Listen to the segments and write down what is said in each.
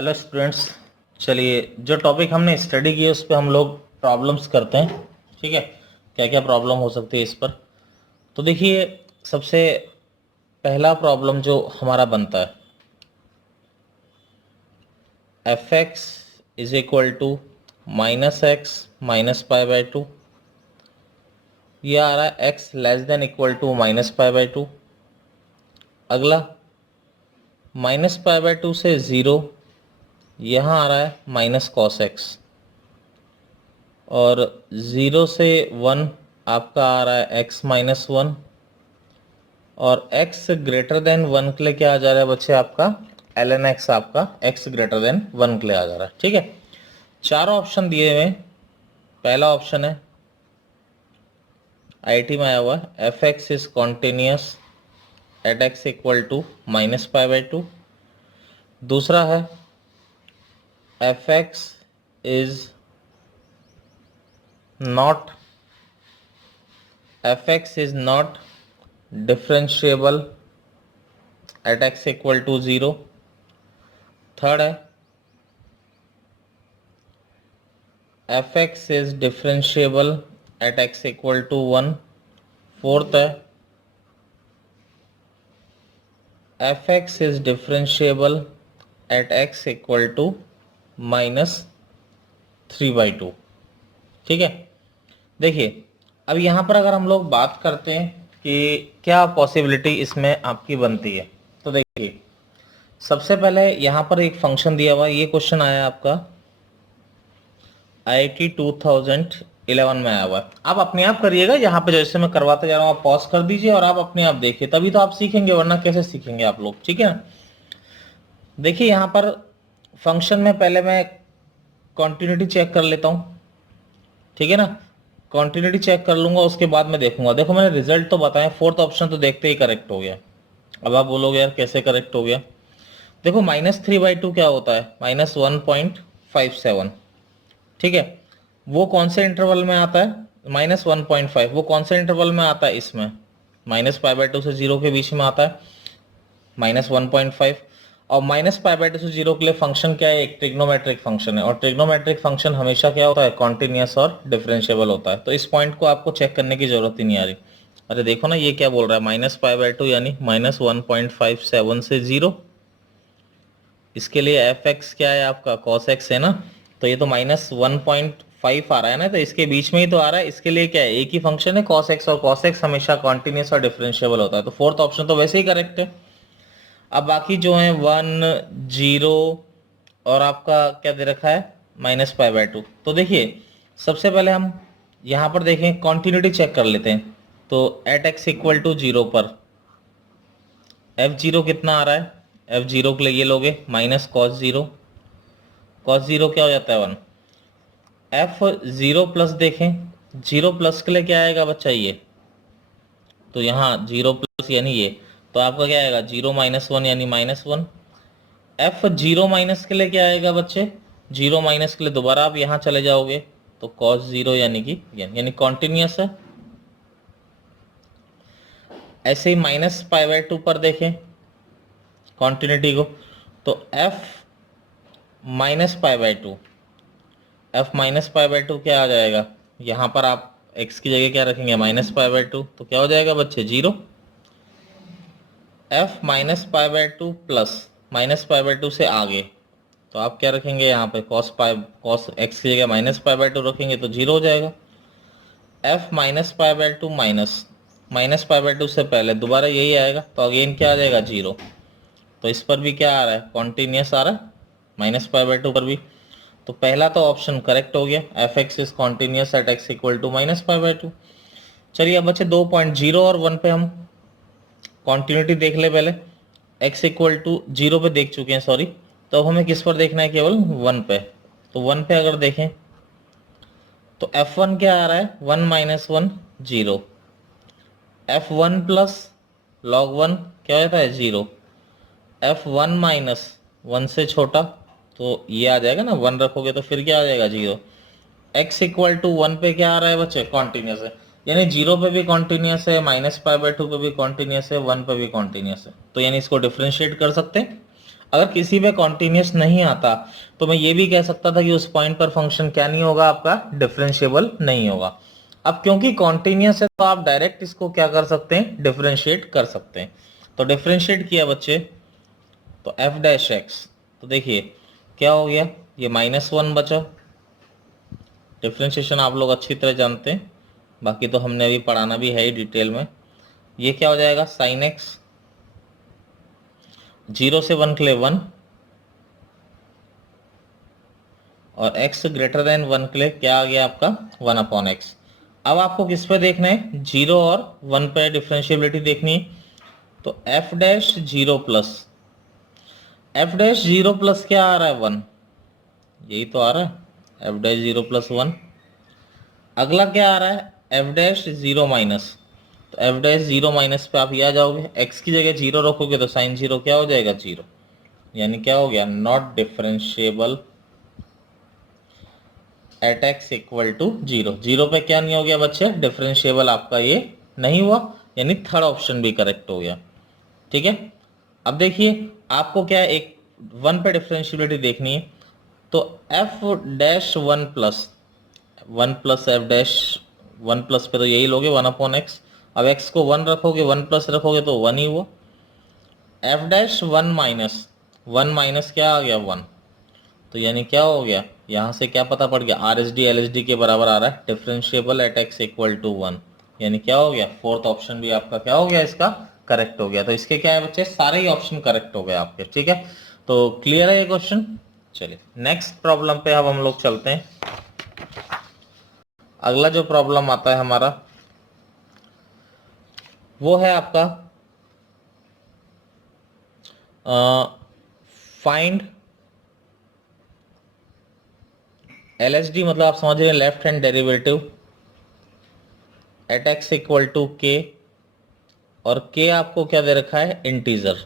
Hello students. चलिए, जो topic हमने स्टडी किया उस पर हम लोग प्रॉब्लम्स करते हैं। ठीक है, क्या क्या प्रॉब्लम हो सकती है इस पर। तो देखिए, सबसे पहला प्रॉब्लम जो हमारा बनता है, f x is equal to minus x minus pi by two. ये आ रहा है x less than equal to minus pi by two. अगला माइनस पाई बाई टू से ज़ीरो, यहाँ आ रहा है माइनस कॉस एक्स। और ज़ीरो से वन आपका आ रहा है एक्स माइनस वन। और x ग्रेटर देन वन के लिए क्या आ जा रहा है बच्चे, आपका ln x आपका x ग्रेटर देन वन के लिए आ जा रहा है। ठीक है, चारों ऑप्शन दिए हुए। पहला ऑप्शन है आईटी में आया हुआ है, f x is continuous at x equal to minus pi by two. दूसरा है f x is not differentiable at x equal to zero. Third है f x is differentiable at x equal to one. Fourth है f x is differentiable at x equal to minus three by two. ठीक है, देखिए अब यहाँ पर अगर हम लोग बात करते हैं कि क्या पॉसिबिलिटी इसमें आपकी बनती है, तो देखिए सबसे पहले यहाँ पर एक फंक्शन दिया हुआ है। ये क्वेश्चन आया आपका IIT 2011 में आया हुआ है। आप अपने आप करिएगा, यहाँ पे जैसे मैं करवाते जा रहा हूँ आप पॉज कर दीजिए और आप अपने आप देखिए, तभी तो आप सीखेंगे, वरना कैसे सीखेंगे आप लोग। ठीक है ना, देखिए यहाँ पर फंक्शन में पहले मैं कॉन्टिन्यूटी चेक कर लेता हूँ। ठीक है ना, कॉन्टिन्यूटी चेक कर लूंगा, उसके बाद मैं देखूंगा। देखो मैंने रिजल्ट तो बताया, फोर्थ ऑप्शन तो देखते ही करेक्ट हो गया। अब आप बोलोगे यार कैसे करेक्ट हो गया। देखो माइनस थ्री बाई टू क्या होता है, माइनस 1.57। ठीक है, वो कौन से इंटरवल में आता है, माइनस 1.5, वो कौन से इंटरवल में आता है, इसमें माइनस पाई बाई टू से जीरो के बीच में आता है, माइनस 1.5। और माइनस पाई बाई टू से जीरो के लिए फंक्शन क्या है, एक ट्रिग्नोमेट्रिक फंक्शन है। और ट्रिग्नोमेट्रिक फंक्शन हमेशा क्या होता है, कॉन्टिन्यूस और डिफरेंशिएबल होता है। तो इस पॉइंट को आपको चेक करने की जरूरत ही नहीं आ रही। अरे देखो ना, ये क्या बोल रहा है, माइनस पाई बाई टू यानी माइनस 1.57 से जीरो। इसके लिए एफ एक्स क्या है आपका, कॉस एक्स है ना, तो ये तो माइनस 1.5 आ रहा है ना, तो इसके बीच में ही तो आ रहा है। इसके लिए क्या है, एक ही फंक्शन है कॉस एक्स, और कॉस एक्स हमेशा कॉन्टिन्यूस और डिफरेंशिएबल होता है। तो फोर्थ ऑप्शन तो वैसे ही करेक्ट है। अब बाकी जो है वन, जीरो और आपका क्या दे रखा है, माइनस पाई बाई टू। तो देखिए सबसे पहले हम यहाँ पर देखें, कॉन्टिन्यूटी चेक कर लेते हैं। तो at x equal to zero पर एफ जीरो कितना आ रहा है, एफ जीरो के लिए ये लोगे minus cos zero. Cos zero क्या हो जाता है, वन। एफ जीरो प्लस देखें, जीरो प्लस के लिए क्या आएगा बच्चा, ये तो यहाँ जीरो प्लस यानी ये, तो आपका क्या आएगा, जीरो माइनस वन यानी minus one. F zero minus के लिए क्या आएगा बच्चे, जीरो माइनस के लिए दोबारा आप यहाँ चले जाओगे तो कॉस जीरो यानी कि यानी कॉन्टिन्यूस है। ऐसे ही माइनस पाई बाई टू पर देखें कॉन्टिन्यूटी को, तो F minus pi by to, F minus pi by to क्या आ जाएगा, यहाँ पर आप एक्स की जगह क्या रखेंगे, माइनस पाई बाई टू, तो क्या हो जाएगा बच्चे, zero. F minus pi by two plus minus pi by two से आगे, तो आप क्या रखेंगे यहाँ पे, कॉस एक्स की जगह माइनस पाई बाई टू रखेंगे तो जीरो हो जाएगा। F minus pi by to minus minus pi by two से पहले दोबारा यही आएगा, तो अगेन क्या आ जाएगा, जीरो। तो इस पर भी क्या आ रहा है, कॉन्टिन्यूस आ रहा है, माइनस पाई बाई टू पर भी। तो पहला तो ऑप्शन करेक्ट हो गया, f x is continuous at x equal to minus pi by two. चलिए अब बच्चे 2.0 और 1 पे हम कॉन्टिन्यूटी देख ले पहले। एक्स इक्वल टू जीरो पे देख चुके हैं, सॉरी। तो अब हमें किस पर देखना है, केवल 1 पे। तो 1 पे अगर देखें तो एफ वन क्या आ रहा है, one minus one, zero. F one plus log one क्या होता है, zero. F one minus one से छोटा, तो ये आ जाएगा ना, वन रखोगे तो फिर क्या आ जाएगा, zero. X equal to one पे क्या आ रहा है बच्चे, कॉन्टिन्यूस है। यानी जीरो पे भी कॉन्टिन्यूस है, माइनस पाई बाई टू पे भी कॉन्टिन्यूस है, वन पे भी कॉन्टिन्यूस है। तो यानी इसको डिफ्रेंशिएट कर सकते हैं। अगर किसी पे कॉन्टिन्यूस नहीं आता तो मैं ये भी कह सकता था कि उस पॉइंट पर फंक्शन क्या नहीं होगा, आपका डिफरेंशिएबल नहीं होगा। अब क्योंकि कॉन्टिन्यूस है तो आप डायरेक्ट इसको क्या कर सकते हैं, डिफरेंशिएट कर सकते हैं। तो डिफरेंशिएट किया बच्चे, तो एफ डैश एक्स, तो देखिए क्या हो गया, ये -1 बचा। डिफरेंशिएशन आप लोग अच्छी तरह जानते हैं, बाकी तो हमने अभी पढ़ाना भी है ही डिटेल में। ये क्या हो जाएगा, साइन एक्स, 0 से 1 के लिए 1, और x ग्रेटर देन 1 के लिए क्या आ गया आपका 1/x। अब आपको किस पे देखना है, 0 और 1 पे डिफरेंशिएबिलिटी देखनी है। तो f dash 0 plus, f dash 0 plus क्या आ रहा है 1, यही तो आ रहा है f डैश 0 प्लस 1। अगला क्या आ रहा है f डैश 0 माइनस, तो f डैश 0 माइनस पे आप ये आ जाओगे, x की जगह 0 रखोगे तो साइन 0 क्या हो जाएगा 0, यानी क्या हो गया, not differentiable at x equal to 0। 0 पे क्या नहीं हो गया बच्चे, डिफरेंशिएबल आपका ये नहीं हुआ, यानी थर्ड ऑप्शन भी करेक्ट हो गया। ठीक है, अब देखिए आपको क्या है, एक 1 पे डिफरेंशिएबिलिटी देखनी है, तो f dash 1 plus, 1 plus f dash 1 plus पे तो यही लोगे 1/x। अब x को 1 रखोगे, 1 प्लस रखोगे तो 1 ही हुआ। एफ डैश 1 माइनस, 1 माइनस क्या आ गया 1, तो यानी क्या हो गया, यहाँ से क्या पता पड़ गया, R S D L S D के बराबर आ रहा है, differentiable at x equal to 1, यानी क्या हो गया, फोर्थ ऑप्शन भी आपका क्या हो गया, इसका करेक्ट हो गया। तो इसके क्या है बच्चे, सारे ही ऑप्शन करेक्ट हो गए आपके। ठीक है, तो क्लियर है ये क्वेश्चन। चलिए नेक्स्ट प्रॉब्लम पे अब हम लोग चलते हैं। अगला जो प्रॉब्लम आता है हमारा वो है आपका फाइंड LHD, मतलब आप समझ रहे हैं left hand derivative at x equal to के, और के आपको क्या दे रखा है, इंटीजर।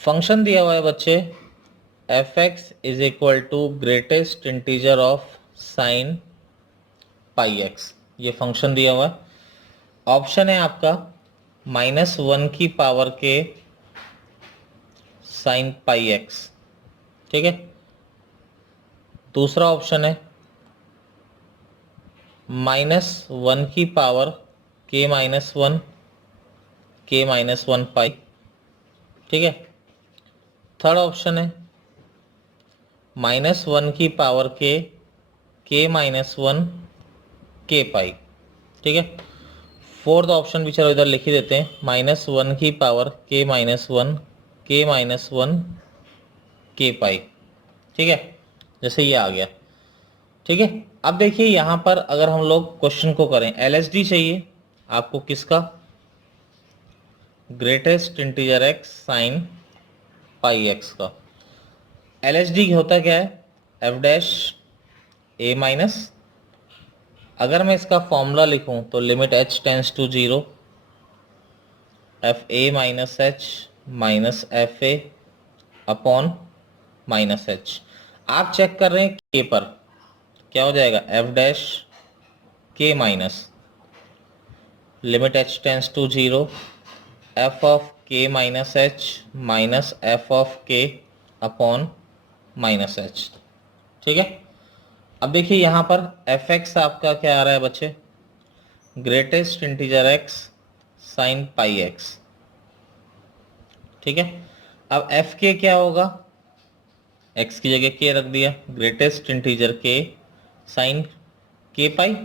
फंक्शन दिया हुआ है बच्चे f x is equal to greatest integer of sine pi x, ये फंक्शन दिया हुआ है। ऑप्शन है आपका -1 की पावर के साइन पाई एक्स। ठीक है, दूसरा ऑप्शन है -1 की पावर k -1 k -1 पाई। ठीक है, थर्ड ऑप्शन है -1 की पावर k -1 k पाई। ठीक है, फोर्थ ऑप्शन भी चलो इधर लिख ही देते हैं, -1 की पावर k -1 k -1 k पाई। ठीक है, जैसे ये आ गया। ठीक है, अब देखिए यहां पर अगर हम लोग क्वेश्चन को करें, LHD चाहिए आपको किसका, greatest integer x sign pi x का। LHD होता क्या है, एफ डैश ए माइनस, अगर मैं इसका फॉर्मूला लिखूं तो limit h tends to 0 f a minus h minus f a upon minus h. आप चेक कर रहे हैं के पर, क्या हो जाएगा, f dash k minus limit h tends to 0 f of k minus h minus f of k upon minus h. ठीक है, अब देखिए यहां पर एफ एक्स आपका क्या आ रहा है बच्चे, greatest integer x sign pi x. ठीक है, अब एफ के क्या होगा, एक्स की जगह के रख दिया, ग्रेटेस्ट इंटीजर के साइन के पाई।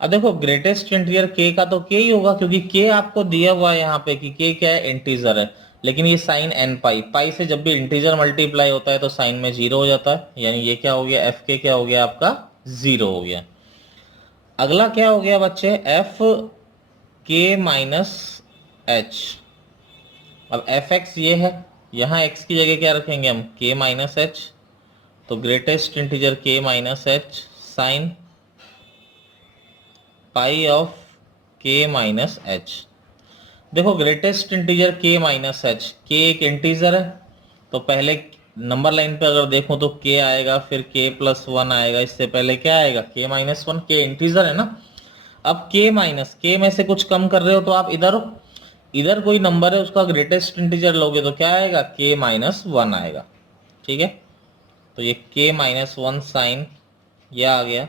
अब देखो ग्रेटेस्ट इंटीजर के का तो के ही होगा, क्योंकि के आपको दिया हुआ है यहाँ पे कि के क्या है, इंटीजर है। लेकिन ये साइन एन पाई, पाई से जब भी इंटीजर मल्टीप्लाई होता है तो साइन में 0 हो जाता है, यानी ये क्या हो गया, एफ के क्या हो गया आपका 0 हो गया। अगला क्या हो गया बच्चे, एफ के माइनस एच। अब एफ एक्स ये है, यहाँ एक्स की जगह क्या रखेंगे हम, के माइनस एच, तो ग्रेटेस्ट इंटीजर के minus h sine pi of k minus H. देखो ग्रेटेस्ट इंटीजर के माइनस एच, के एक इंटीजर है, तो पहले नंबर लाइन पे अगर देखो तो के आएगा, फिर के प्लस 1 आएगा, इससे पहले क्या आएगा, के माइनस 1, के इंटीजर है ना। अब के माइनस के में से कुछ कम कर रहे हो तो आप इधर इधर कोई नंबर है उसका ग्रेटेस्ट इंटीजर लोगे तो क्या आएगा, k माइनस वन आएगा। ठीक है, तो ये k माइनस वन साइन ये आ गया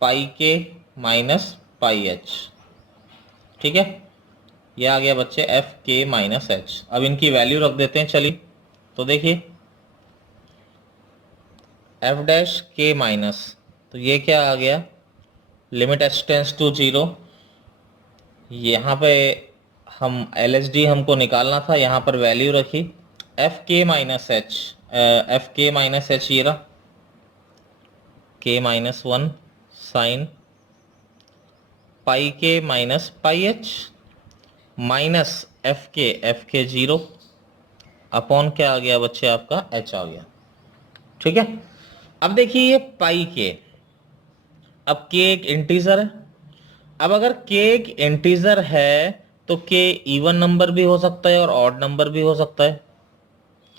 पाई के माइनस पाई एच। ठीक है, ये आ गया बच्चे एफ के माइनस एच। अब इनकी वैल्यू रख देते हैं चलिए। तो देखिए एफ डैश के माइनस, तो ये क्या आ गया, limit h tends to zero. यहाँ पे हम एल एच डी हमको निकालना था, यहाँ पर वैल्यू रखी एफ के माइनस एच, एफ के माइनस एच ये रहा के माइनस वन साइन पाई के minus pi H minus F के जीरो अपॉन क्या आ गया बच्चे आपका एच आ गया। ठीक है, अब देखिए ये पाई के, अब के एक इंटीजर है। अब अगर के एक इंटीजर है तो के इवन नंबर भी हो सकता है और ऑड नंबर भी हो सकता है।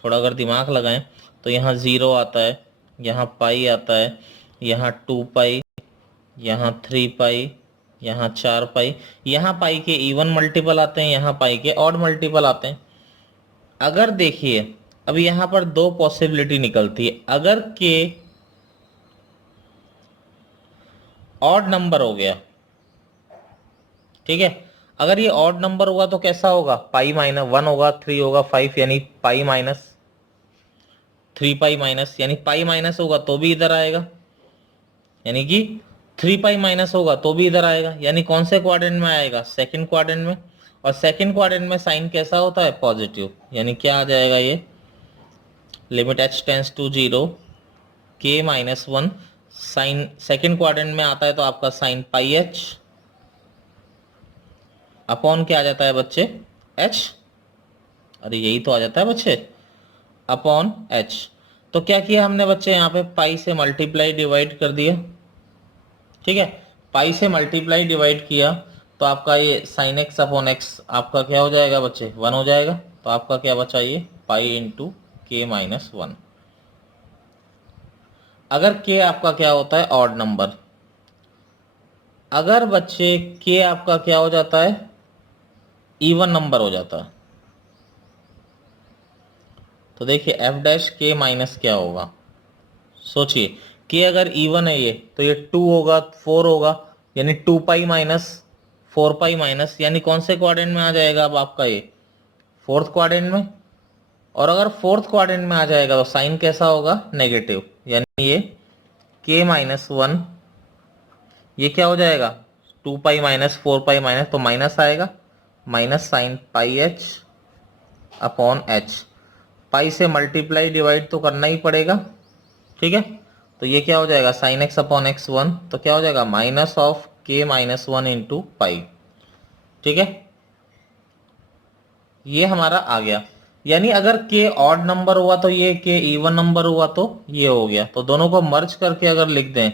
थोड़ा अगर दिमाग लगाएं तो यहाँ जीरो आता है, यहाँ पाई आता है, यहाँ टू पाई, यहाँ थ्री पाई, यहाँ चार पाई, यहाँ पाई के इवन मल्टीपल आते हैं, यहाँ पाई के ऑड मल्टीपल आते हैं। अगर देखिए अब यहाँ पर दो पॉसिबिलिटी निकलती है, अगर के ऑड नंबर हो गया, ठीक है, अगर ये ऑड नंबर होगा तो कैसा होगा, पाई माइनस वन होगा, थ्री होगा, फाइव, यानी pi minus three pi minus, यानी पाई माइनस होगा तो भी इधर आएगा, यानी कि थ्री पाई माइनस होगा तो भी इधर आएगा, यानी कौन से क्वाड्रेंट में आएगा, सेकंड क्वाड्रेंट में। और सेकंड क्वाड्रेंट में साइन कैसा होता है, पॉजिटिव, यानी क्या आ जाएगा ये, limit h tends to zero के minus one sine, second quadrant में आता है तो आपका साइन पाई एच अपॉन क्या आ जाता है बच्चे, एच, अरे यही तो आ जाता है बच्चे, अपॉन एच। तो क्या किया हमने बच्चे, यहाँ पे पाई से मल्टीप्लाई डिवाइड कर दिया। ठीक है, पाई से मल्टीप्लाई डिवाइड किया तो आपका ये साइन एक्स अपॉन एक्स आपका क्या हो जाएगा बच्चे, वन हो जाएगा। तो आपका क्या बचा, ये पाई इंटू के माइनस वन। अगर के आपका क्या होता है, ऑड नंबर, अगर बच्चे के आपका क्या हो जाता है, इवन नंबर हो जाता है, तो देखिए एफ डैश के माइनस क्या होगा, सोचिए के अगर इवन है ये तो ये टू होगा, फोर होगा, यानी two pi minus four pi minus, यानी कौन से क्वाड्रेंट में आ जाएगा अब आपका ये, फोर्थ क्वाड्रेंट में। और अगर फोर्थ क्वाड्रेंट में आ जाएगा तो साइन कैसा होगा, नेगेटिव, यानी ये के माइनस वन ये क्या हो जाएगा, two pi minus four pi minus, तो माइनस आएगा, minus sine pi h upon h. पाई से मल्टीप्लाई डिवाइड तो करना ही पड़ेगा। ठीक है, तो ये क्या हो जाएगा, sine x upon x one, तो क्या हो जाएगा minus of k minus one into pi. ठीक है, ये हमारा आ गया। यानी अगर के ऑड नंबर हुआ तो ये, के इवन नंबर हुआ तो ये हो गया। तो दोनों को मर्ज करके अगर लिख दें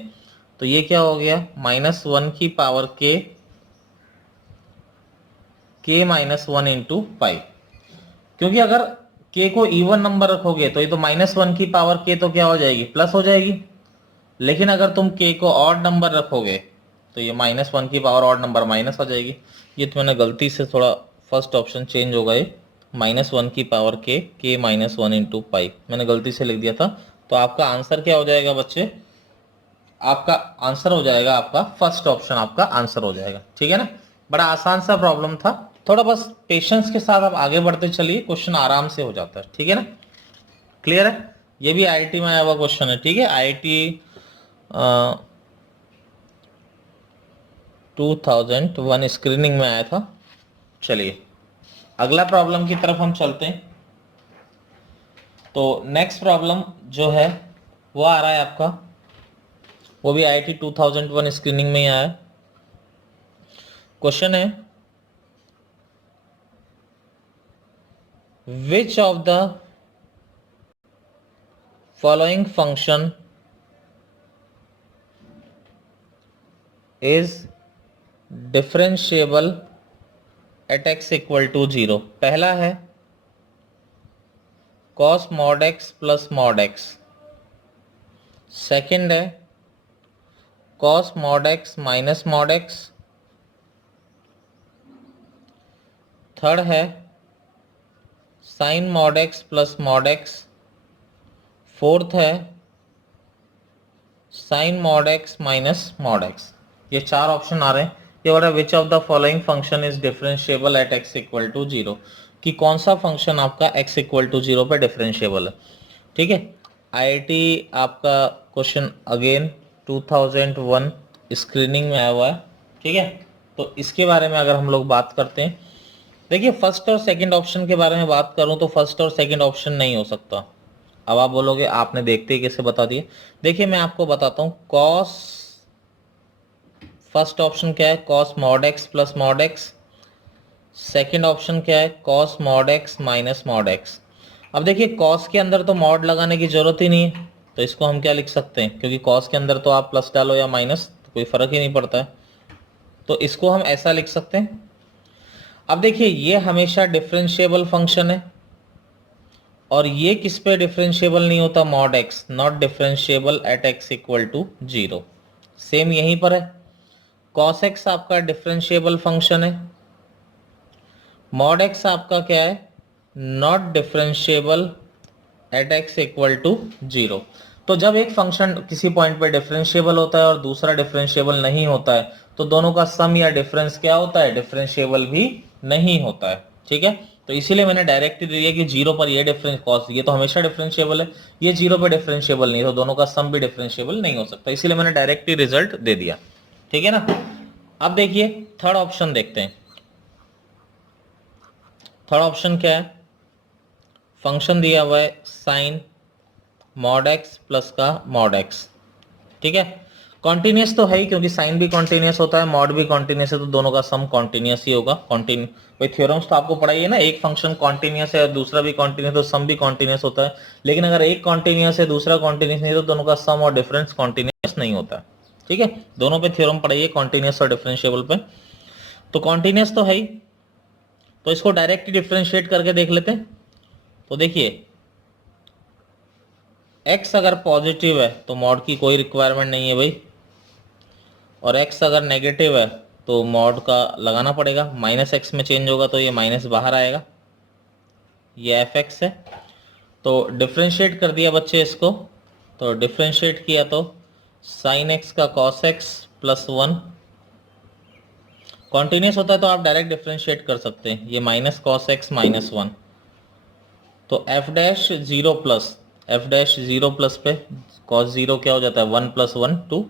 तो ये क्या हो गया, माइनस वन की पावर के माइनस वन इंटू पाई। क्योंकि अगर के को इवन नंबर रखोगे तो ये तो माइनस वन की पावर के तो क्या हो जाएगी, प्लस हो जाएगी। लेकिन अगर तुम के को ऑड नंबर रखोगे तो ये माइनस वन की पावर ऑड नंबर माइनस हो जाएगी। ये तो मैंने गलती से थोड़ा फर्स्ट ऑप्शन चेंज होगा, ये माइनस वन की पावर के माइनस वन इंटू पाई मैंने गलती से लिख दिया था। तो आपका आंसर क्या हो जाएगा बच्चे, आपका आंसर हो जाएगा, आपका फर्स्ट ऑप्शन आपका आंसर हो जाएगा। ठीक है ना, बड़ा आसान सा प्रॉब्लम था, थोड़ा बस पेशेंस के साथ आप आगे बढ़ते चलिए, क्वेश्चन आराम से हो जाता है। ठीक है ना, क्लियर है, ये भी आईआईटी में आया हुआ क्वेश्चन है। ठीक है, आईआईटी 2001 स्क्रीनिंग में आया था। चलिए अगला प्रॉब्लम की तरफ हम चलते हैं। तो नेक्स्ट प्रॉब्लम जो है वो आ रहा है आपका, वो भी आईआईटी 2001 स्क्रीनिंग में ही आया है। क्वेश्चन है, which of the following function is differentiable at x equal to zero. पहला है cos mod x plus mod x, second है cos mod x minus mod x, third है sine mod x plus mod x, fourth है sine mod x minus mod x. ये चार option आ रहे हैं। ये बोल रहा है which of the following function is differentiable at x equal to zero, कि कौन सा फंक्शन आपका एक्स इक्वल टू जीरो पे डिफरेंशिएबल है। ठीक है, आईआईटी आपका क्वेश्चन अगेन 2001 स्क्रीनिंग में आया हुआ है। ठीक है, तो इसके बारे में अगर हम लोग बात करते हैं, देखिए फर्स्ट और सेकंड ऑप्शन के बारे में बात करूं तो फर्स्ट और सेकंड ऑप्शन नहीं हो सकता। अब आप बोलोगे आपने देखते ही कैसे बता दिए। देखिए मैं आपको बताता हूं, कॉस, फर्स्ट ऑप्शन क्या है, cos mod x plus mod x. Second option क्या है, cos mod x minus mod x. अब देखिए कॉस के अंदर तो मॉड लगाने की जरूरत ही नहीं है, तो इसको हम क्या लिख सकते हैं, क्योंकि कॉस के अंदर तो आप प्लस डालो या माइनस तो कोई फर्क ही नहीं पड़ता है, तो इसको हम ऐसा लिख सकते हैं। अब देखिए ये हमेशा डिफरेंशिएबल फंक्शन है, और ये किस पे डिफरेंशिएबल नहीं होता, mod x not differentiable at x equal to zero. Same यहीं पर है, कॉस एक्स आपका डिफरेंशिएबल फंक्शन है, मॉड एक्स आपका क्या है, not differentiable at x equal to zero. तो जब एक फंक्शन किसी पॉइंट पे डिफरेंशिएबल होता है और दूसरा डिफरेंशिएबल नहीं होता है, तो दोनों का सम या डिफरेंस क्या होता है, डिफरेंशिएबल भी नहीं होता है। ठीक है, तो इसीलिए मैंने डायरेक्ट ही दिया कि जीरो पर ये डिफरेंस कॉस, ये तो हमेशा डिफरेंशिएबल है, ये जीरो पर डिफरेंशिएबल नहीं है, तो दोनों का सम भी डिफरेंशिएबल नहीं हो सकता, इसीलिए मैंने डायरेक्ट ही रिजल्ट दे दिया। ठीक है ना। अब देखिए थर्ड ऑप्शन देखते हैं। थर्ड ऑप्शन क्या है, फंक्शन दिया हुआ है साइन मॉड एक्स प्लस का मॉड एक्स। ठीक है, कॉन्टिन्यूस तो है ही, क्योंकि साइन भी कॉन्टिन्यूस होता है, मॉड भी कॉन्टिन्यूस है, तो दोनों का सम कॉन्टिन्यूस ही होगा। कॉन्टिन्यू भाई थ्योरम्स तो आपको पढ़ाई है ना, एक फंक्शन कॉन्टिन्यूस है और दूसरा भी कॉन्टिन्यूस, तो सम भी कॉन्टिन्यूस होता है। लेकिन अगर एक कॉन्टिन्यूस है दूसरा कॉन्टिन्यूस नहीं, तो दोनों का सम और डिफरेंस कॉन्टिन्यूस नहीं होता। ठीक है, दोनों पे थ्योरम पढ़ाइए, कॉन्टिन्यूस और डिफरेंशिएबल पे। तो कॉन्टिन्यूस तो है ही, तो इसको डायरेक्ट डिफरेंशिएट करके देख लेते हैं। तो देखिए x अगर पॉजिटिव है तो मॉड की कोई रिक्वायरमेंट नहीं है भाई, और x अगर नेगेटिव है तो मॉड का लगाना पड़ेगा। माइनस एक्स में चेंज होगा तो ये माइनस बाहर आएगा, ये एफ एक्स है। तो डिफ्रेंशिएट कर दिया बच्चे इसको, तो डिफ्रेंशिएट किया तो साइन एक्स का cos x plus one, continuous होता है तो आप डायरेक्ट डिफ्रेंशिएट कर सकते हैं, ये minus cos x minus one, तो f dash zero plus, f dash zero plus पे कॉस जीरो क्या हो जाता है, वन प्लस वन टू।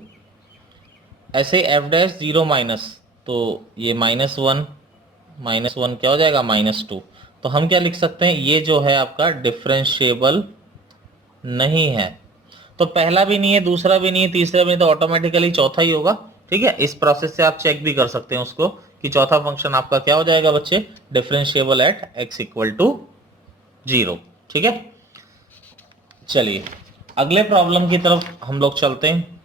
ऐसे एफ डैश जीरो माइनस, तो ये माइनस वन क्या हो जाएगा, माइनस टू। तो हम क्या लिख सकते हैं, ये जो है आपका डिफरेंशिएबल नहीं है। तो पहला भी नहीं है, दूसरा भी नहीं है, तीसरा भी नहीं, तो ऑटोमेटिकली चौथा ही होगा। ठीक है, इस प्रोसेस से आप चेक भी कर सकते हैं उसको कि चौथा फंक्शन आपका क्या हो जाएगा बच्चे, differentiable at x equal to zero. ठीक है, चलिए अगले प्रॉब्लम की तरफ हम लोग चलते हैं।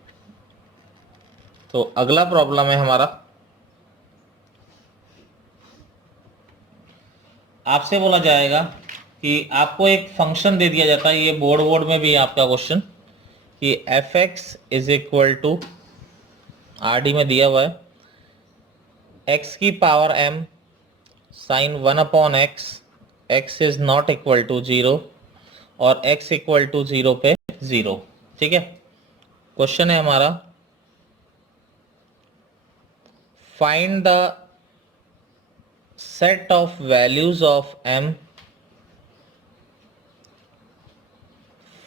तो अगला प्रॉब्लम है हमारा, आपसे बोला जाएगा कि आपको एक फंक्शन दे दिया जाता है, ये बोर्ड में भी आपका क्वेश्चन, कि f x is equal to R D में दिया हुआ है एक्स की power m sine one upon x, x is not equal to zero और एक्स इक्वल टू जीरो पे जीरो। ठीक है, क्वेश्चन है हमारा, find the set of values of m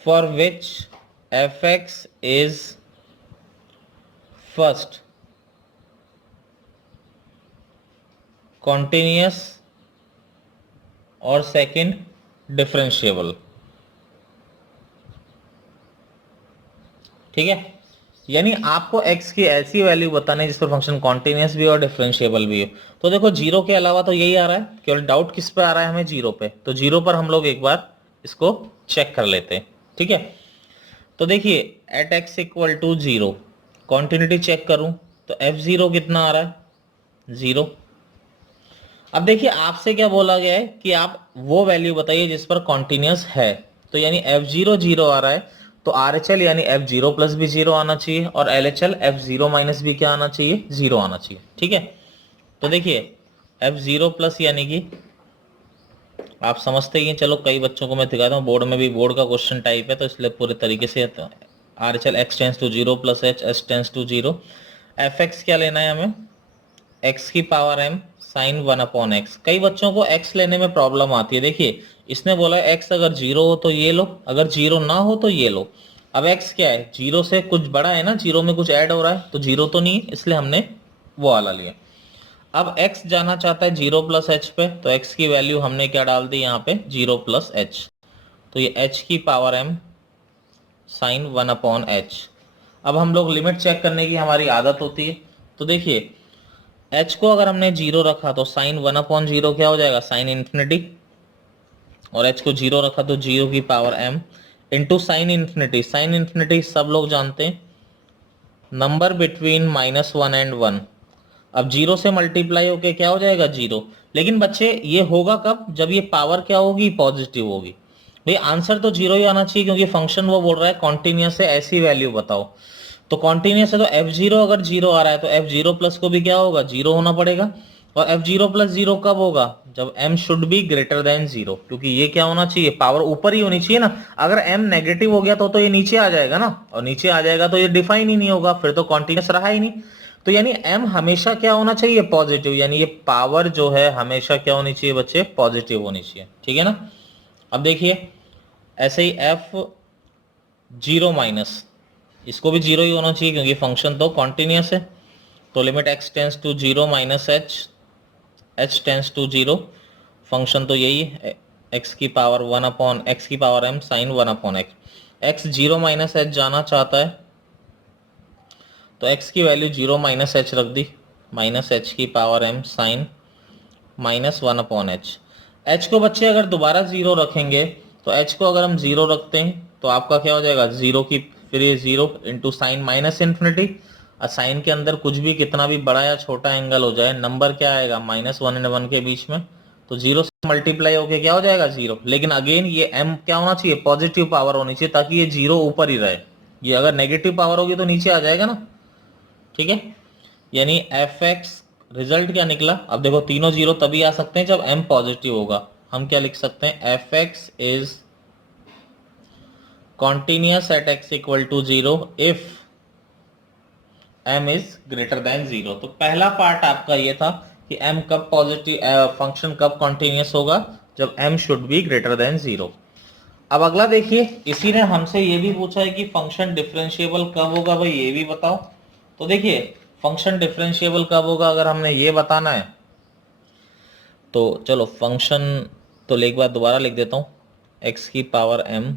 for which fx is first continuous और second differentiable। ठीक है, यानी आपको x की ऐसी वैल्यू बताना है जिस पर फंक्शन कॉन्टिन्यूस भी और डिफरेंशिएबल भी हो। तो देखो जीरो के अलावा तो यही आ रहा है, केवल डाउट किस पे आ रहा है हमें, जीरो पे। तो जीरो पर हम लोग एक बार इसको चेक कर लेते हैं। ठीक है, तो देखिए at x equal to zero, continuity check करूं तो एफ जीरो कितना आ रहा है, जीरो। अब देखिए आपसे क्या बोला गया है कि आप वो वैल्यू बताइए जिस पर कॉन्टिन्यूस है, तो यानी एफ जीरो जीरो आ रहा है, तो आर एच एल यानी एफ जीरो प्लस भी जीरो आना चाहिए, और L H L F zero minus भी क्या आना चाहिए, जीरो आना चाहिए। ठीक है, तो देखिए एफ जीरो प्लस यानी कि आप समझते ही हैं। चलो कई बच्चों को मैं दिखाता हूँ, बोर्ड में भी बोर्ड का क्वेश्चन टाइप है तो इसलिए पूरे तरीके से R H L x tends to zero plus h s tends to zero. F x क्या लेना है हमें, एक्स की power m sine one upon x. कई बच्चों को एक्स लेने में प्रॉब्लम आती है। देखिए इसने बोला एक्स अगर जीरो हो तो ये लो, अगर जीरो ना हो तो ये लो। अब एक्स क्या है, जीरो से कुछ बड़ा है ना, जीरो में कुछ ऐड हो रहा है तो जीरो तो नहीं है, इसलिए हमने वो वाला लिया। अब x जाना चाहता है जीरो प्लस एच पे, तो x की वैल्यू हमने क्या डाल दी यहाँ पे, जीरो प्लस एच। तो ये h की power m sine one upon h. अब हम लोग लिमिट चेक करने की हमारी आदत होती है। तो देखिए h को अगर हमने जीरो रखा तो साइन वन अपॉन जीरो क्या हो जाएगा, साइन इन्फिनिटी, और h को जीरो रखा तो जीरो की power m into sine infinity. Sine infinity सब लोग जानते हैं, number between minus one and one. अब जीरो से मल्टीप्लाई होके क्या हो जाएगा, जीरो। लेकिन बच्चे ये होगा कब, जब ये पावर क्या होगी, पॉजिटिव होगी। भाई आंसर तो जीरो ही आना चाहिए, क्योंकि फंक्शन वो बोल रहा है कॉन्टिन्यूस है, ऐसी वैल्यू बताओ। तो कॉन्टिन्यूस है तो एफ जीरो अगर जीरो आ रहा है तो एफ जीरो प्लस को भी क्या होगा, जीरो होना पड़ेगा। और एफ जीरो प्लस जीरो कब होगा, जब m should be greater than zero, क्योंकि ये क्या होना चाहिए, पावर ऊपर ही होनी चाहिए ना। अगर एम नेगेटिव हो गया तो ये नीचे आ जाएगा ना, और नीचे आ जाएगा तो ये डिफाइन ही नहीं होगा, फिर तो कॉन्टिन्यूस रहा ही नहीं। तो यानी m हमेशा क्या होना चाहिए, पॉजिटिव, यानी ये पावर जो है हमेशा क्या होनी चाहिए बच्चे, पॉजिटिव होनी चाहिए। ठीक है ना। अब देखिए ऐसे ही f जीरो माइनस, इसको भी जीरो ही होना चाहिए क्योंकि फंक्शन तो कॉन्टिन्यूस है। तो limit x tends to zero minus h tends to zero, function तो यही है, x की पावर वन अपॉन एक्स की power m sine one upon x. x zero minus h जाना चाहता है तो x की वैल्यू जीरो माइनस एच रख दी, माइनस एच की power m sine minus one upon h. H को बच्चे अगर दोबारा जीरो रखेंगे तो एच को अगर हम जीरो रखते हैं तो आपका क्या हो जाएगा, जीरो की फिर ये zero into sine minus infinity. और साइन के अंदर कुछ भी कितना भी बड़ा या छोटा एंगल हो जाए, नंबर क्या आएगा, माइनस वन एंड वन के बीच में। तो जीरो से मल्टीप्लाई होके क्या हो जाएगा, जीरो। लेकिन अगेन ये m क्या होना चाहिए, पॉजिटिव पावर होनी चाहिए, ताकि ये जीरो ऊपर ही रहे। ये अगर नेगेटिव पावर होगी तो नीचे आ जाएगा ना। ठीक है, यानी एफ एक्स रिजल्ट क्या निकला। अब देखो तीनों जीरो तभी आ सकते हैं जब m पॉजिटिव होगा। हम क्या लिख सकते हैं, f x is continuous at x equal to zero if m is greater than zero. तो पहला पार्ट आपका ये था कि m कब पॉजिटिव, फंक्शन कब कॉन्टिन्यूस होगा, जब m should be greater than zero. अब अगला देखिए, इसी ने हमसे ये भी पूछा है कि फंक्शन डिफरेंशिएबल कब होगा, भाई ये भी बताओ। तो देखिए फंक्शन डिफरेंशिएबल कब होगा, अगर हमने ये बताना है तो चलो फंक्शन तो एक बार दोबारा लिख देता हूँ, x की power m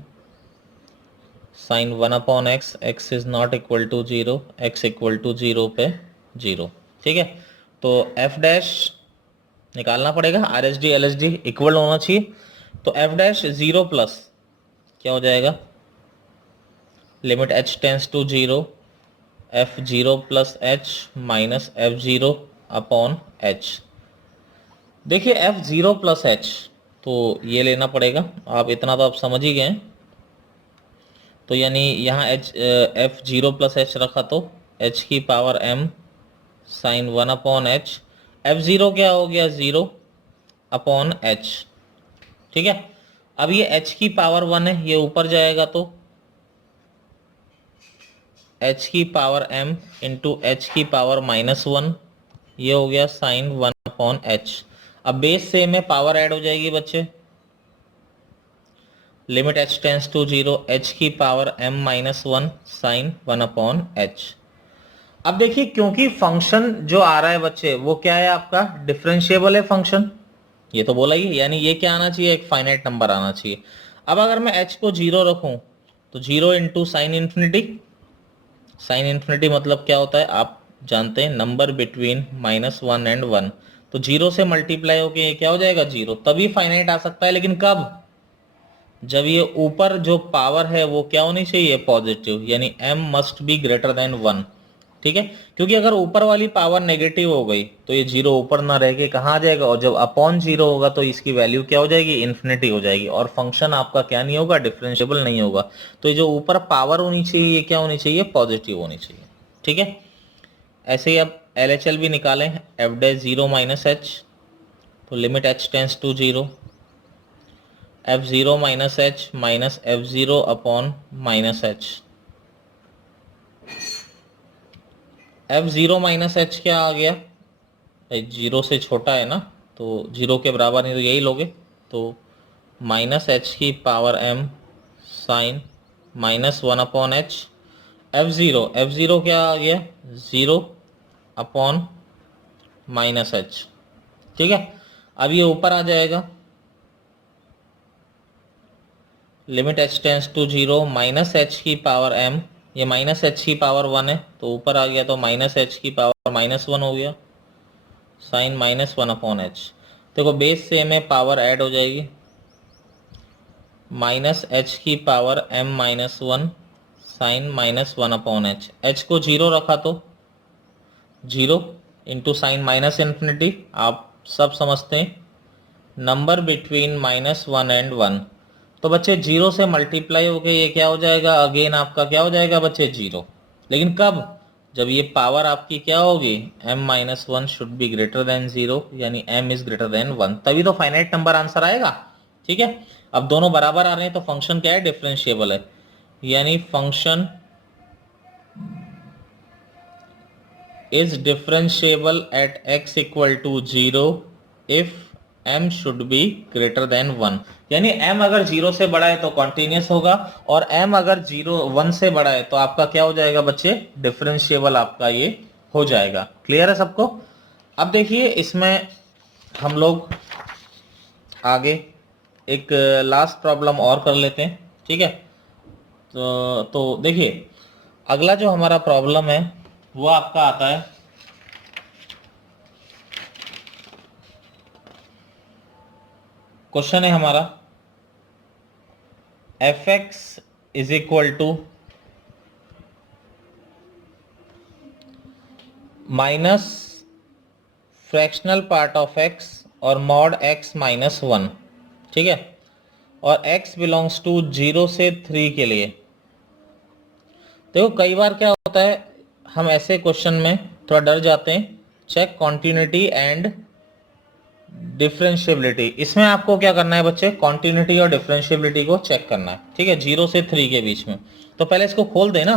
sine one upon x, x is not equal to zero, x equal to zero पे जीरो। ठीक है, तो f डैश निकालना पड़ेगा, R H D L H D equal होना चाहिए। तो f डैश जीरो प्लस क्या हो जाएगा, limit h tends to zero f zero plus h minus f zero upon h. देखिए एफ जीरो प्लस एच, तो ये लेना पड़ेगा, आप इतना तो आप समझ ही गए। तो यानी यहाँ H F zero plus H रखा तो एच की power m sine one upon H, F zero क्या हो गया, जीरो अपॉन एच। ठीक है, अब ये h की पावर वन है, ये ऊपर जाएगा तो h की पावर m इंटू एच की पावर माइनस वन, ये हो गया साइन वन अपॉन एच। अब बेस सेम है, पावर ऐड हो जाएगी बच्चे, limit h tends to zero h की power m minus one sine one upon h. अब देखिए क्योंकि फंक्शन जो आ रहा है बच्चे वो क्या है आपका, डिफरेंशिएबल है फंक्शन, ये तो बोला ही, यानी ये क्या आना चाहिए, एक फाइनाइट नंबर आना चाहिए। अब अगर मैं h को जीरो रखूं तो zero into sine infinity, sine infinity मतलब क्या होता है आप जानते हैं, number between minus one and one. तो जीरो से मल्टीप्लाई होके ये क्या हो जाएगा, जीरो। तभी फाइनाइट आ सकता है, लेकिन कब, जब ये ऊपर जो पावर है वो क्या होनी चाहिए, पॉजिटिव, यानी m must be greater than one. ठीक है, क्योंकि अगर ऊपर वाली पावर नेगेटिव हो गई तो ये जीरो ऊपर ना रह के कहाँ आ जाएगा, और जब अपॉन जीरो होगा तो इसकी वैल्यू क्या हो जाएगी, इन्फिनिटी हो जाएगी, और फंक्शन आपका क्या नहीं होगा, डिफरेंशिएबल नहीं होगा। तो ये जो ऊपर पावर होनी चाहिए ये क्या होनी चाहिए, पॉजिटिव होनी चाहिए। ठीक है, ऐसे ही अब एल एच एल भी निकालें, f dash zero minus h, तो limit h tends to zero F0 minus h minus F0 upon minus h. F0 minus h क्या आ गया, जीरो से छोटा है ना, तो जीरो के बराबर नहीं तो यही लोगे, तो माइनस एच की power m sine minus one upon h. F0 क्या आ गया, ज़ीरो अपॉन माइनस एच। ठीक है, अब ये ऊपर आ जाएगा, limit h tends to zero, minus h की पावर m, ये माइनस एच की पावर वन है तो ऊपर आ गया, तो माइनस एच की पावर माइनस वन हो गया, sine minus one upon h. देखो बेस सेम है, पावर ऐड हो जाएगी, माइनस एच की power m minus one sine minus one upon h. H को जीरो रखा तो zero into sine minus infinity, आप सब समझते हैं, number between minus one and one. तो बच्चे जीरो से मल्टीप्लाई होके ये क्या हो जाएगा, अगेन आपका क्या हो जाएगा बच्चे, जीरो। लेकिन कब, जब ये पावर आपकी क्या होगी, m minus one should be greater than zero, यानी m is greater than one, तभी तो फाइनाइट नंबर आंसर आएगा। ठीक है, अब दोनों बराबर आ रहे हैं तो फंक्शन क्या है, डिफरेंशिएबल है, यानी function is differentiable at x equal to 0 if m should be greater than 1। यानी m अगर जीरो से बड़ा है तो कॉन्टिन्यूस होगा, और m अगर जीरो वन से बड़ा है तो आपका क्या हो जाएगा बच्चे, डिफरेंशिएबल आपका ये हो जाएगा। क्लियर है सबको। अब देखिए इसमें हम लोग आगे एक लास्ट प्रॉब्लम और कर लेते हैं। ठीक है, तो देखिए अगला जो हमारा प्रॉब्लम है वो आपका आता है, क्वेश्चन है हमारा fx is equal to minus fractional part of x और मॉड x माइनस वन। ठीक है, और x बिलोंग्स टू जीरो से थ्री के लिए। देखो कई बार क्या होता है, हम ऐसे क्वेश्चन में थोड़ा डर जाते हैं। चेक कॉन्टिन्यूटी एंड डिफरेंशिएबिलिटी, इसमें आपको क्या करना है बच्चे, कॉन्टिन्यूटी और डिफरेंशिएबिलिटी को चेक करना है। ठीक है, जीरो से थ्री के बीच में। तो पहले इसको खोल देना।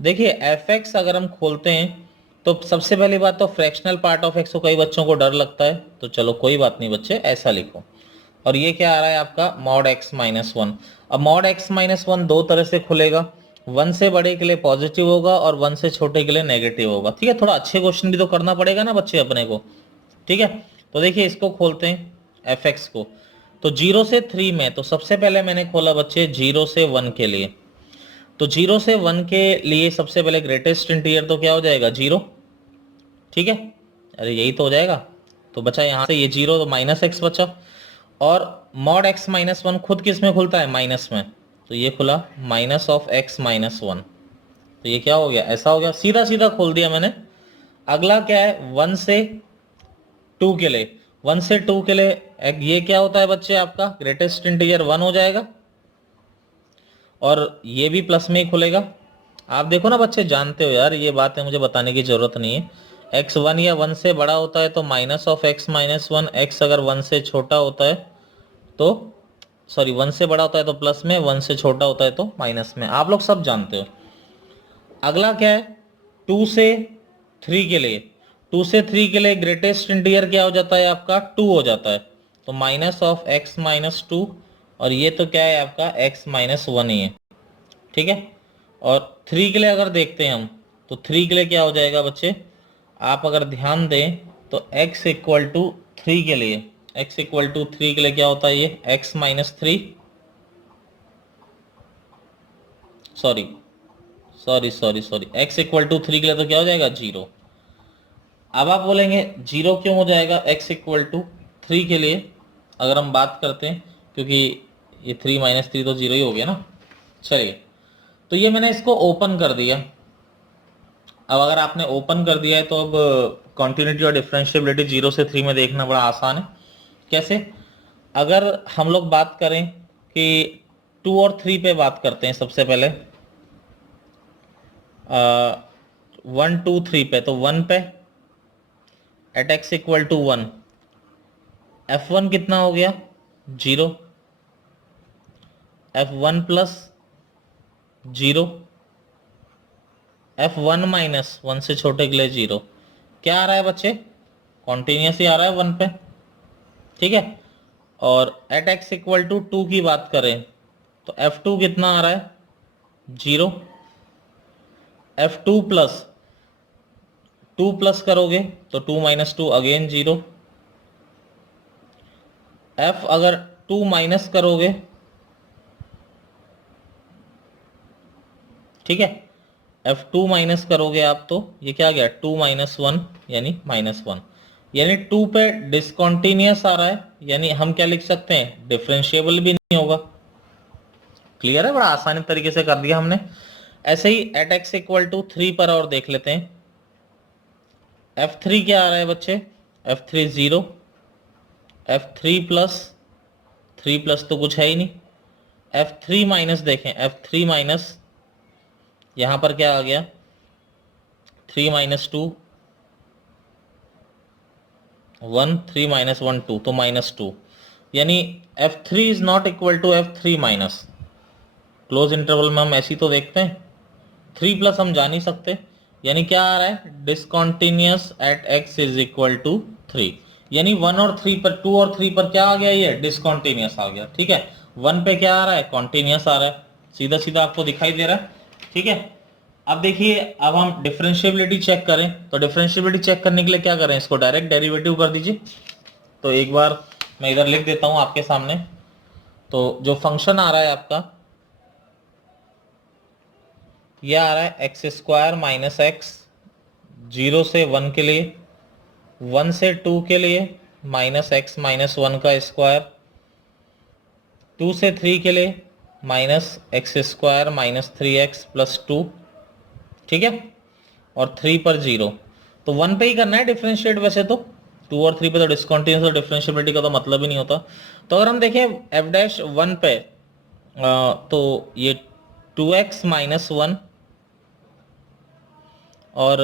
देखिए fx अगर हम खोलते हैं तो सबसे पहली बात तो फ्रैक्शनल पार्ट ऑफ x को कई बच्चों को डर लगता है, तो चलो कोई बात नहीं बच्चे, ऐसा लिखो। और ये क्या आ रहा है आपका, मॉड x माइनस वन। अब मॉड x माइनस वन दो तरह से खुलेगा, वन से बड़े के लिए पॉजिटिव होगा और वन से छोटे के लिए नेगेटिव होगा। ठीक है, थोड़ा अच्छे क्वेश्चन भी तो करना पड़ेगा ना बच्चे अपने को। ठीक है, तो देखिए इसको खोलते हैं fx को, तो जीरो से थ्री में, तो सबसे पहले मैंने खोला बच्चे जीरो से वन के लिए, तो जीरो से वन के लिए सबसे पहले ग्रेटेस्ट इंटीजर तो क्या हो जाएगा, जीरो। ठीक है, अरे यही तो हो जाएगा, तो बचा यहां से ये जीरो, तो माइनस एक्स बचा, और मॉड एक्स माइनस वन खुद किस में खुलता है, माइनस में, तो ये खुला minus of x minus one. तो ये क्या हो गया, ऐसा हो गया, सीधा सीधा खोल दिया मैंने। अगला क्या है, वन से टू के लिए, वन से टू के लिए ये क्या होता है बच्चे, आपका ग्रेटेस्ट इंटीजर वन हो जाएगा, और ये भी प्लस में ही खुलेगा। आप देखो ना बच्चे, जानते हो यार ये बात है, मुझे बताने की जरूरत नहीं है। एक्स वन या वन से बड़ा होता है तो minus of x minus one, x अगर वन से छोटा होता है तो, सॉरी वन से बड़ा होता है तो प्लस में, वन से छोटा होता है तो माइनस में, आप लोग सब जानते हो। अगला क्या है, टू से थ्री के लिए, टू से थ्री के लिए ग्रेटेस्ट इंटीजर क्या हो जाता है आपका, टू हो जाता है, तो minus of x minus two, और ये तो क्या है आपका एक्स माइनस वन ही है। ठीक है, और थ्री के लिए अगर देखते हैं हम, तो थ्री के लिए क्या हो जाएगा बच्चे, आप अगर ध्यान दें तो x इक्वल टू थ्री के लिए, x इक्वल टू थ्री के लिए क्या होता है, ये x minus three, sorry sorry sorry sorry x equal to three के लिए तो क्या हो जाएगा, जीरो। अब आप बोलेंगे जीरो क्यों हो जाएगा x इक्वल टू थ्री के लिए, अगर हम बात करते हैं, क्योंकि ये थ्री माइनस थ्री तो जीरो ही हो गया ना। चलिए, तो ये मैंने इसको ओपन कर दिया। अब अगर आपने ओपन कर दिया है तो अब कॉन्टिन्यूटी और डिफरेंशिएबिलिटी जीरो से थ्री में देखना बड़ा आसान है। कैसे, अगर हम लोग बात करें कि टू और थ्री पे बात करते हैं, सबसे पहले वन टू थ्री पे, तो वन पे at x equal to one, f one कितना हो गया, zero, f1 plus 0, f1 minus 1 से छोटे के लिए 0। क्या आ रहा है बच्चे? कॉन्टिन्यूस ही आ रहा है 1 पे, ठीक है। और एट x इक्वल टू 2 की बात करें तो f2 कितना आ रहा है? 0। f2 प्लस 2 प्लस करोगे तो 2 माइनस 2 अगेन 0। f अगर 2 माइनस करोगे, ठीक है, f2 माइनस करोगे आप तो ये क्या आ गया? 2 माइनस 1 यानी -1, यानी 2 पे डिसकंटीन्यूअस आ रहा है, यानी हम क्या लिख सकते हैं? डिफरेंशिएबल भी नहीं होगा। क्लियर है? बड़ा आसानी तरीके से कर दिया हमने। ऐसे ही एट x इक्वल टू 3 पर और देख लेते हैं। f3 क्या आ रहा है बच्चे? f3 0, f3 प्लस 3 प्लस तो कुछ है ही नहीं, f3 माइनस देखें, f3 माइनस यहां पर क्या आ गया? 3 माइनस 2 1, 3 माइनस 1 2, तो -2, यानी f3 is not equal to f3 minus. Close interval में हम ऐसी तो देखते हैं, 3 प्लस हम जा नहीं सकते, यानी क्या आ रहा है? Discontinuous at x is equal to 3, यानी 1 और 3 पर, 2 और 3 पर क्या आ गया? ये डिसकंटिन्यूअस आ गया, ठीक है। 1 पे क्या आ रहा है? कॉन्टिन्यूअस आ रहा है, सीधा सीधा आपको दिखाई दे रहा है, ठीक है। अब देखिए, अब हम डिफरेंशिएबिलिटी चेक करें तो डिफरेंशिएबिलिटी चेक करने के लिए क्या करें? इसको डायरेक्ट डेरिवेटिव कर दीजिए। तो एक बार मैं इधर लिख देता हूं आपके सामने। तो जो फंक्शन आ रहा है आपका, यह आ रहा है एक्स स्क्वायर माइनस एक्स, 0 से 1 के लिए, 1 से 2 के लिए माइनस एक्स माइनस 1 का स्क्वायर, 2 से 3 के लिए minus x square minus 3x plus 2, ठीक है, और 3 पर 0। तो 1 पे ही करना है डिफरेंशिएट, वैसे तो 2 और 3 पे तो डिसकंटिन्यूअस और डिफरेंशिएबिलिटी का तो मतलब ही नहीं होता। तो अगर हम देखें f डैश 1 पे, तो ये 2x माइनस 1, और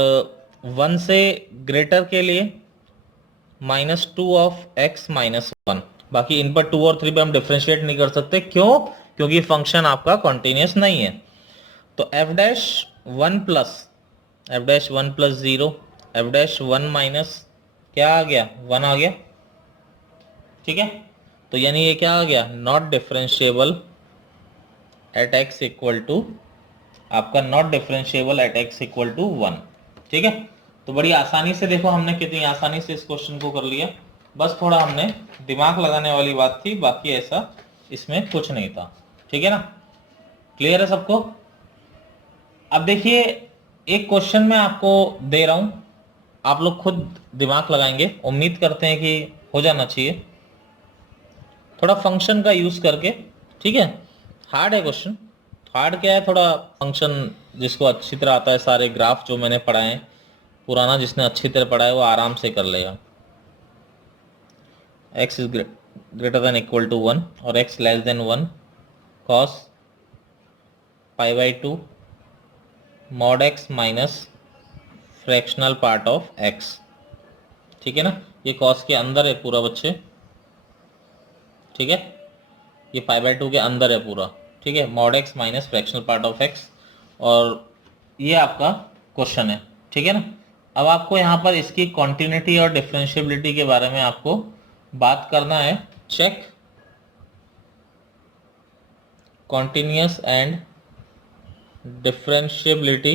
1 से ग्रेटर के लिए -2 ऑफ x माइनस 1। बाकी इन पर 2 और 3 पे हम डिफरेंशिएट नहीं कर सकते, क्यों? क्योंकि फंक्शन आपका कॉन्टिन्यूअस नहीं है। तो f dash 1 plus, f dash 1 plus 0, f dash 1 minus क्या आ गया? 1 आ गया, ठीक है। तो यानी ये क्या आ गया? Not differentiable at x equal to, आपका not differentiable at x equal to 1, ठीक है। तो बड़ी आसानी से देखो, हमने कितनी आसानी से इस क्वेश्चन को कर लिया। बस थोड़ा हमने दिमाग लगाने वाली बात थी, बाकी ऐसा इसमें कुछ नहीं था, ठीक है ना। क्लियर है सबको? अब देखिए, एक क्वेश्चन मैं आपको दे रहा हूं, आप लोग खुद दिमाग लगाएंगे, उम्मीद करते हैं कि हो जाना चाहिए, थोड़ा फंक्शन का यूज करके, ठीक है। हार्ड है क्वेश्चन, हार्ड क्या है, थोड़ा फंक्शन जिसको अच्छी तरह आता है, सारे ग्राफ जो मैंने पढ़ाए हैं, पुराना जिसने अच्छी तरह पढ़ा है वो आराम से कर लेगा। x is greater than equal to 1 और x less than 1, cos π/2 mod x minus fractional part of x, ठीक है ना। ये cos के अंदर है पूरा बच्चे, ठीक है, ये π/2 के अंदर है पूरा, ठीक है, mod x minus fractional part of x, और ये आपका क्वेश्चन है, ठीक है ना। अब आपको यहाँ पर इसकी कॉन्टिन्यूटी और डिफरेंशिएबिलिटी के बारे में आपको बात करना है। चेक कॉन्टिन्यूअस एंड डिफरेंशिएबिलिटी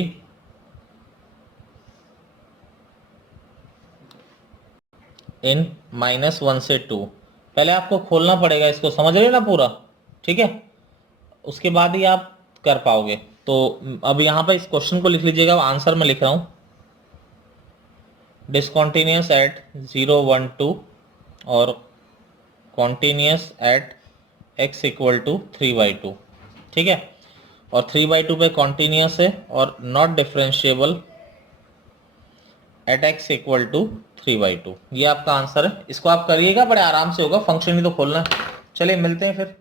इन -1 से 2। पहले आपको खोलना पड़ेगा इसको, समझ रहे हो ना पूरा, ठीक है, उसके बाद ही आप कर पाओगे। तो अब यहाँ पर इस क्वेश्चन को लिख लीजिएगा, आंसर में लिख रहा हूँ, डिसकॉन्टिन्यूअस एट 0 1 2 और continuous at x equal to 3/2, ठीक है, और 3/2 पे कॉन्टिन्यूअस है और not differentiable at x equal to 3/2। ये आपका आंसर है, इसको आप करिएगा, बड़े आराम से होगा, फंक्शन ही तो खोलना है। चलिए मिलते हैं फिर।